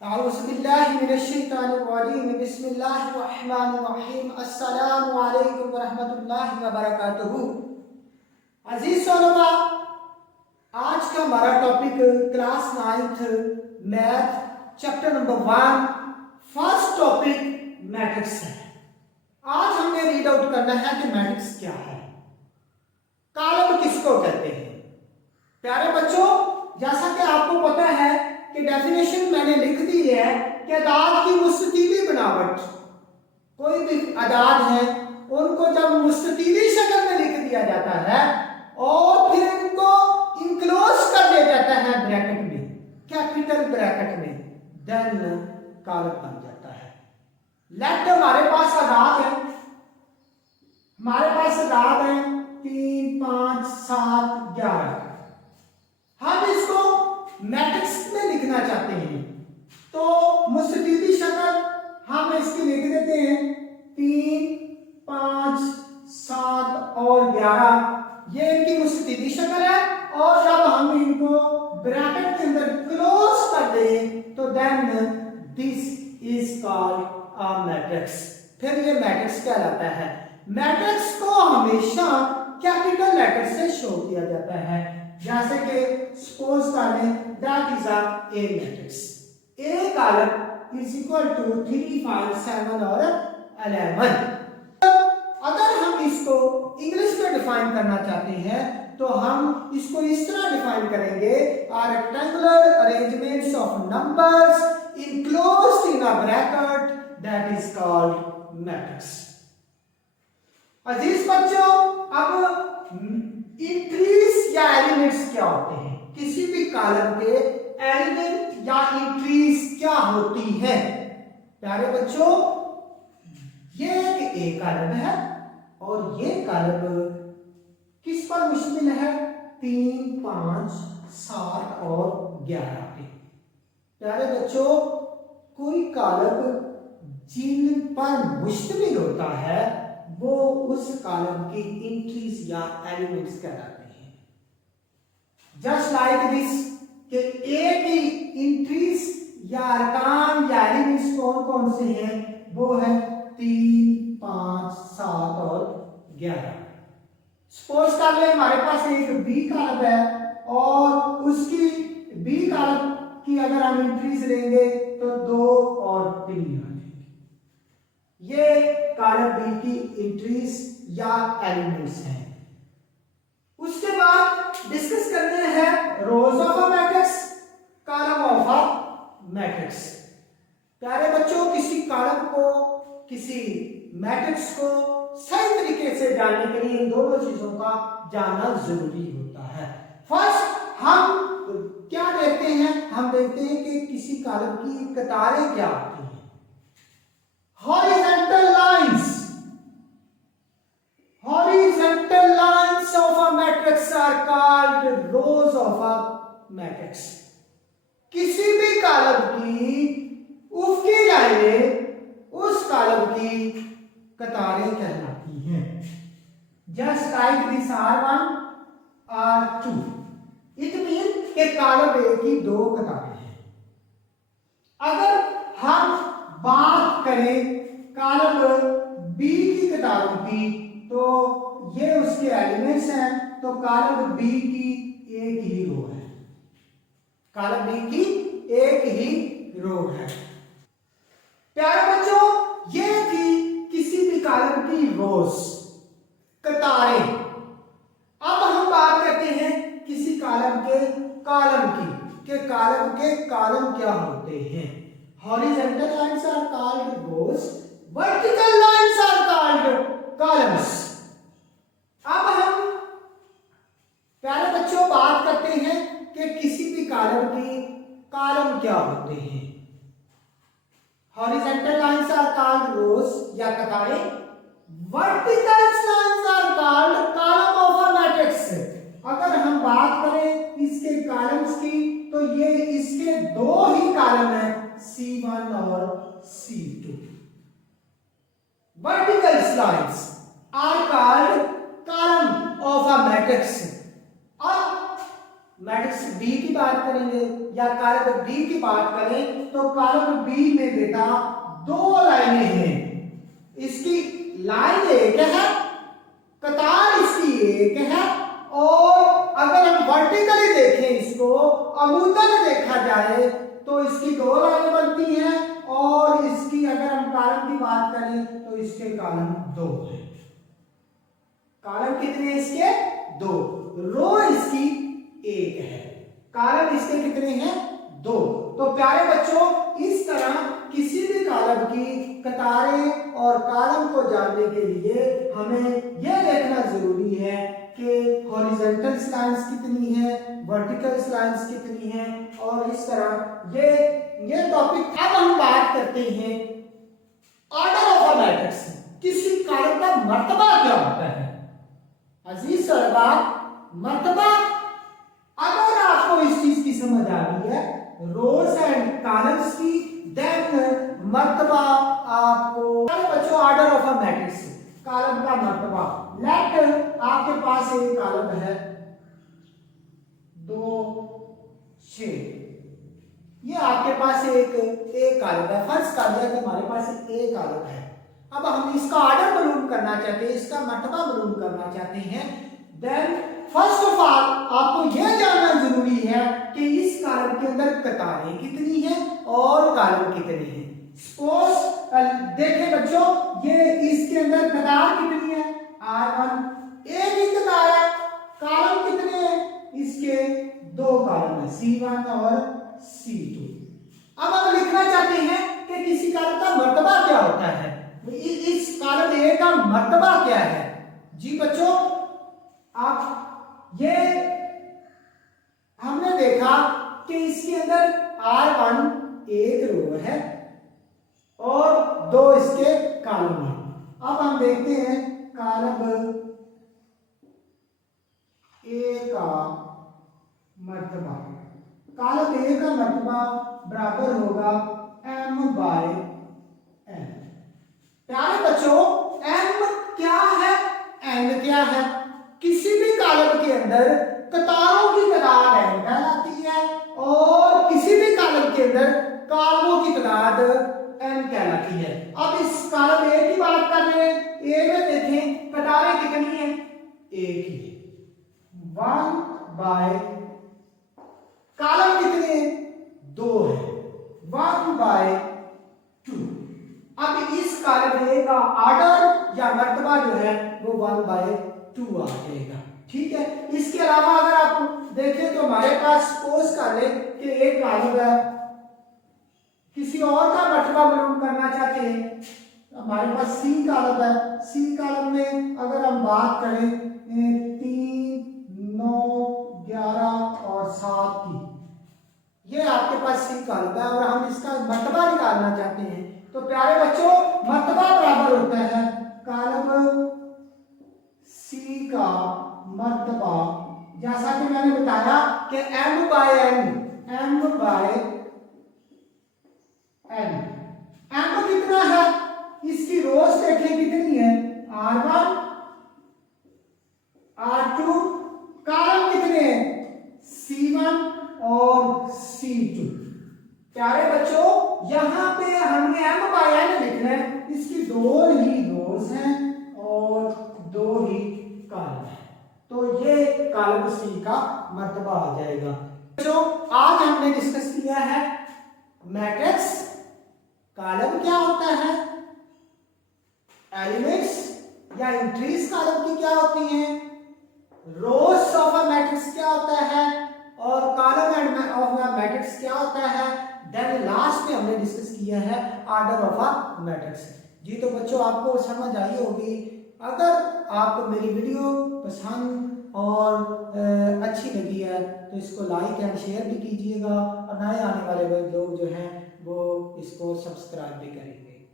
बिस्मिल्लाहिर्रहमानिर्रहीम। अस्सलामु अलैकुम वरहमतुल्लाहि वबरकातुहू। अजीज तलबा, आज का हमारा topic class 9th math chapter number 1 first topic matrix है। आज हमने रीड आउट करना है कि मैट्रिक्स क्या है, कॉलम किसको कहते हैं। प्यारे बच्चों, जैसा कि आपको पता है कि डेफिनेशन मैंने लिख दी है कि अदाद की मुस्ततीली बनावट, कोई भी अदाद है उनको जब मुस्ततीली शक्ल में लिख दिया जाता है और फिर इनको इंक्लोज कर दिया जाता है ब्रैकेट में, कैपिटल ब्रैकेट में, देन कॉलम बन जाता है। लेट हमारे पास अदाद है, 3, 5, 7, 11। हम इसको मैट्रिक्स में लिखना चाहते हैं तो मुस्ततीली शक्ल हम इसकी लिख देते हैं 3, 5, 7 और 11। ये इनकी मुस्ततीली शक्ल है और जब हम इनको ब्रैकेट के अंदर क्लोज कर दें तो then this is called a matrix. फिर ये मैट्रिक्स कहलाता है। मैट्रिक्स को हमेशा कैपिटल लेटर से शो किया जाता है, जैसे कि सपोज कर लें that is a A matrix. A column is equal to 3, 5, 7 और 11। अगर हम इसको इंग्लिश में डिफाइन करना चाहते हैं तो हम इसको इस तरह डिफाइन करेंगे, a rectangular arrangements of numbers enclosed in a bracket that is called matrix. अजीज बच्चों, अब इंट्रीज या एलिमेंट्स क्या होते हैं, किसी भी कॉलम के एलिमेंट या इंट्रीज क्या होती हैं। प्यारे बच्चों, ये एक ए कॉलम है और ये कॉलम किस पर मुश्तमिल है, 3, 5, 7 और 11 पे। प्यारे बच्चों, कोई कॉलम जिन पर मुश्तमिल होता है वो उस कॉलम की इंट्रीज या एलिमेंट्स कहलाते हैं। जस्ट लाइक दिस कि ए की इंट्रीज या अरकान या एलिमेंट्स कौन कौन से हैं, वो है 3, 5, 7 और 11। सपोज कर ले हमारे पास एक बी कॉलम है और उसकी बी कॉलम की अगर हम इंट्रीज लेंगे तो 2 और 3 आ जाएंगे। ये कॉलम बी की इंट्रीज या एलिमेंट्स हैं। उसके बाद डिस्कस करते हैं रोज of a matrix, column of a matrix. प्यारे बच्चों, किसी कॉलम को, किसी मैट्रिक्स को सही तरीके से जानने के लिए इन दोनों चीजों का जानना जरूरी होता है। फर्स्ट हम क्या देखते हैं, हम देखते हैं कि किसी कॉलम की कतारें क्या होती हैं। Horizontal lines of a matrix are called rows of a matrix. किसी भी कॉलम की ऊपरी लाइनें उस कॉलम की कतारें कहलाती हैं। Just like this R1, R2, it mean कि कॉलम ए की 2 कतारें हैं। अगर हम बात करें कॉलम बी की कतारों की तो ये उसके एलिमेंट्स हैं, तो कॉलम बी की एक ही रो है, कॉलम बी की एक ही रो है। प्यारे बच्चों, ये थी किसी भी कॉलम की रोज, कतारें। अब हम बात करते हैं किसी कॉलम के कॉलम की, कि कॉलम के कॉलम क्या होते हैं। Horizontal lines are called rows, vertical lines are called columns. अब हम प्यारे बच्चों बात करते हैं कि किसी भी कॉलम की कॉलम क्या होते हैं। Horizontal lines are called rows या कतारें, vertical lines are called column of a matrix. अगर हम बात करें इसके कॉलम्स की तो ये इसके 2 ही कॉलम हैं, C1 और C2। Vertical lines are called column of a matrix. अब मैट्रिक्स बी की बात करेंगे या कॉलम बी की बात करें तो कॉलम बी में बेटा दो लाइनें हैं। इसकी लाइन एक है, कतार इसकी एक है, और अगर हम वर्टिकली देखें इसको, अमूतन देखा जाए तो इसकी दो लाइनें बनती हैं, और इसकी अगर हम कॉलम की बात करें तो इसके कॉलम दो हैं। कॉलम कितने हैं इसके? दो। रो इसकी एक है, कॉलम इसके कितने हैं? दो। तो प्यारे बच्चों, इस तरह किसी भी कॉलम की कतारें और कॉलम को जानने के लिए हमें यह देखना जरूरी है कि हॉरिजॉन्टल लाइंस कितनी है, वर्टिकल लाइंस कितनी है, और इस तरह ये टॉपिक। अब हम बात करते हैं ऑर्डर ऑफ अ मैट्रिक्स। किसी कॉलम का मर्तबा क्या होता है? अजीज तलबा, मर्तबा अगर आपको इस चीज की समझ आ रही है रोज एंड कॉलम्स की, देन मर्तबा आपको बच्चों order of a matrix, column का मर्तबा। लेट आपके पास एक कॉलम है 2 6, ये आपके पास एक कॉलम है। फर्ज कर दिया कि हमारे पास एक कॉलम है। अब हम इसका ऑर्डर मालूम करना चाहते हैं, इसका मर्तबा मालूम करना चाहते हैं, देन फर्स्ट ऑफ ऑल आपको यह जानना जरूरी है कि इस कॉलम के अंदर कतारें कितनी हैं और कॉलम कितने हैं। सपोज देखें बच्चों, ये इसके अंदर कतार कितनी है? R1, एक ही कतार है। कॉलम कितने हैं? इसके दो कॉलम है, C1 और C2। अब हम लिखना चाहते हैं कि किसी कॉलम का मर्तबा क्या होता है, इस कॉलम ए का मर्तबा क्या है। जी बच्चों, आप ये हमने देखा कि इसके अंदर R1 एक रो है और दो इसके कॉलम हैं। अब हम देखते हैं कॉलम ए का मर्तबा। कॉलम ए का मर्तबा बराबर होगा m/n। प्यारे बच्चों, m क्या है, n क्या है? किसी भी कॉलम के अंदर कतारों की तादाद n कहलाती है और किसी भी कॉलम के अंदर कॉलमों की तादाद n कहलाती है। अब इस कॉलम ए की बात कर रहे हैं, ए में देखें कतारें कितनी हैं? एक ही, 1/, कॉलम कितने हैं? दो है, 1/2। अब इस कॉलम ए का ऑर्डर या मर्तबा जो है वो 1/2 आ जाएगा। ठीक है। इसके अलावा अगर आप देखें तो हमारे पास सपोज कर ले कि एक कॉलम है, किसी और का मर्तबा मालूम करना चाहते हैं, हमारे पास सी कॉलम है। सी कॉलम में अगर हम बात करें 3, 9, 11 और 7 की, ये आपके पास सी कॉलम है और हम इसका मर्तबा निकालना चाहते हैं, तो प्यारे बच्चों मर्तबा बराबर होता है कॉलम सी का मर्तबा, जैसा कि मैंने बताया कि m/n, m कितना है? इसकी रोज देखें कितनी है? R1, R2, कॉलम कितने हैं? C1 और C2। प्यारे बच्चों, यहां पे हमने m/n लिखना है, इसकी दो ही रोज हैं और दो ही कॉलम है, तो ये कॉलम सी का मर्तबा आ जाएगा। बच्चों, आज हमने डिस्कस किया है मैट्रिक्स, कॉलम क्या होता है, एलिमेंट्स या एंट्रीज कॉलम की क्या होती हैं, रोज ऑफ अ मैट्रिक्स क्या होता है और column end of a matrix क्या होता है। देन लास्ट में हमने डिस्कस किया है ऑर्डर ऑफ अ मैट्रिक्स। जी तो बच्चों, आपको समझ आई होगी। अगर आपको मेरी वीडियो पसंद और अच्छी लगी है तो इसको लाइक एंड शेयर भी कीजिएगा और नए आने वाले लोग जो हैं वो इसको सब्सक्राइब भी करें।